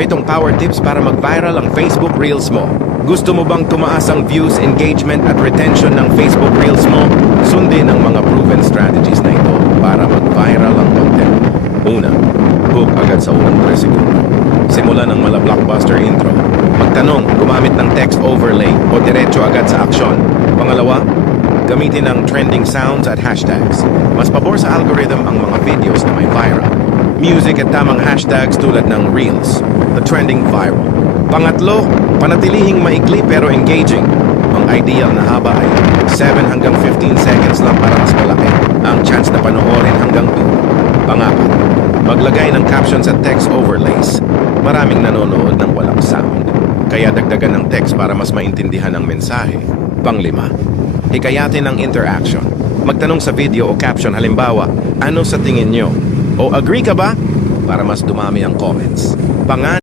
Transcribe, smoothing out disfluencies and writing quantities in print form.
7 power tips para mag-viral ang Facebook Reels mo. Gusto mo bang tumaas ang views, engagement at retention ng Facebook Reels mo? Sundin ang mga proven strategies na ito para mag-viral ang content. Una, hook agad sa unang 3 segundo. Simulan ng mala blockbuster intro. Magtanong, gumamit ng text overlay o diretso agad sa aksyon. Pangalawa, gamitin ang trending sounds at hashtags. Mas pabor sa algorithm ang mga videos na may viral. Music at tamang hashtags tulad ng Reels, the trending viral. Pangatlo, panatilihing maikli pero engaging. Ang ideal na haba ay 7 hanggang 15 seconds lang para mas malaki ang chance na panoorin hanggang 2. Pangapat, maglagay ng captions at text overlays. Maraming nanonood ng walang sound, kaya dagdagan ng text para mas maintindihan ang mensahe. Panglima, hikayatin ang interaction. Magtanong sa video o caption, halimbawa, ano sa tingin nyo? O agree ka ba? Para mas dumami ang comments.